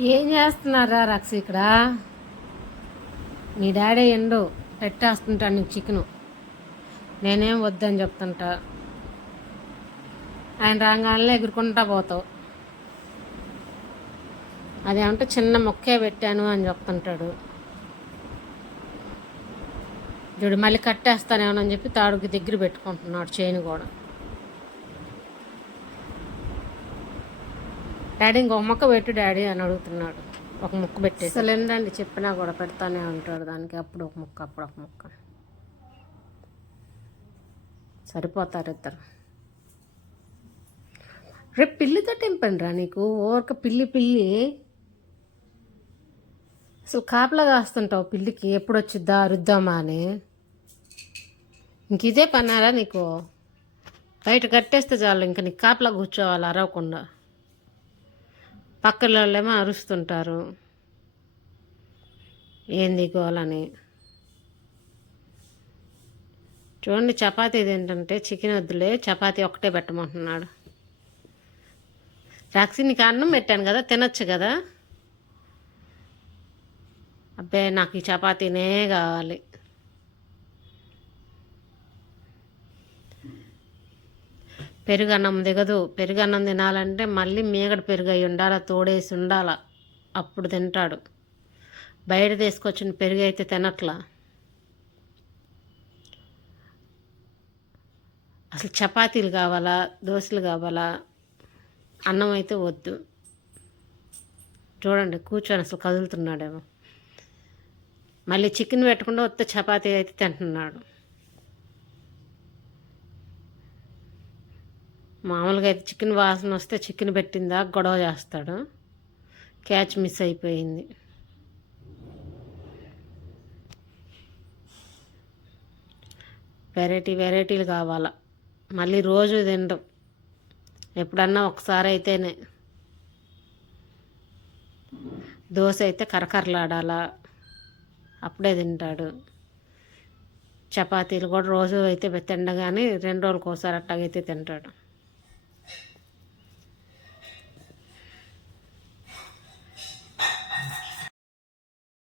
ఏం చేస్తున్నారా రక్ష ఇక్కడ? మీ డాడీ ఎండు పెట్టేస్తుంటాడు నీకు చికెను. నేనేం వద్దని చెప్తుంటా. ఆయన రాగానే ఎగురుకుంటా పోతావు. అదేమంటే చిన్న మొక్కే పెట్టాను అని చెప్తుంటాడు. చూడు మళ్ళీ కట్టేస్తానేమో అని చెప్పి తాడుకి దగ్గర పెట్టుకుంటున్నాడు చేను కూడా. డాడీ ఇంకొక మొక్క పెట్టు డాడీ అని అడుగుతున్నాడు. ఒక ముక్క పెట్టే అసలు ఏంటండి చెప్పినా కూడా పెడతానే ఉంటాడు దానికి. అప్పుడు ఒక ముక్క అప్పుడు ఒక ముక్క. సరిపోతారు ఇద్దరు. రేపు పిల్లితో తెంపండిరా నీకు. ఊరక పిల్లి పిల్లి. అసలు కాపలా కాస్తుంటావు పిల్లికి. ఎప్పుడు వచ్చిద్దా అరుద్దామా అని. ఇంక ఇదే పన్నారా నీకు? బయట కట్టేస్తే చాలు. ఇంక నీకు కాపలా కూర్చోవాలి అరవకుండా. పక్కన అరుస్తుంటారు. ఏంది గోలని? చూడండి చపాతీ ఏంటంటే చికెన్ వద్దులే చపాతీ ఒకటే పెట్టమంటున్నాడు. రాక్సి నీకు అన్నం పెట్టాను కదా తినొచ్చు కదా? అబ్బే నాకు ఈ చపాతీనే కావాలి. పెరుగన్నం దిగదు. పెరుగన్నం తినాలంటే మళ్ళీ మీగడ పెరుగు అయి ఉండాల తోడేసి ఉండాల? అప్పుడు తింటాడు. బయట తీసుకొచ్చిన పెరుగు అయితే తినట్లా? అసలు చపాతీలు కావాలా దోశలు కావాలా? అన్నం అయితే వద్దు. చూడండి కూర్చొని అసలు కదులుతున్నాడేమో. మళ్ళీ చికెన్ పెట్టకుండా వస్తే చపాతీ అయితే తింటున్నాడు. మామూలుగా అయితే చికెన్ వాసన వస్తే చికెన్ పెట్టిందా గొడవ చేస్తాడు. క్యాచ్ మిస్ అయిపోయింది. వెరైటీ వెరైటీలు కావాలా. మళ్ళీ రోజు తినడం. ఎప్పుడన్నా ఒకసారి అయితేనే. దోశ అయితే కరకరలాడాలా. అప్పుడే తింటాడు. చపాతీలు కూడా రోజు అయితే తిండగానే రెండు రోజులకు ఒకసారి అట్టాగైతే తింటాడు.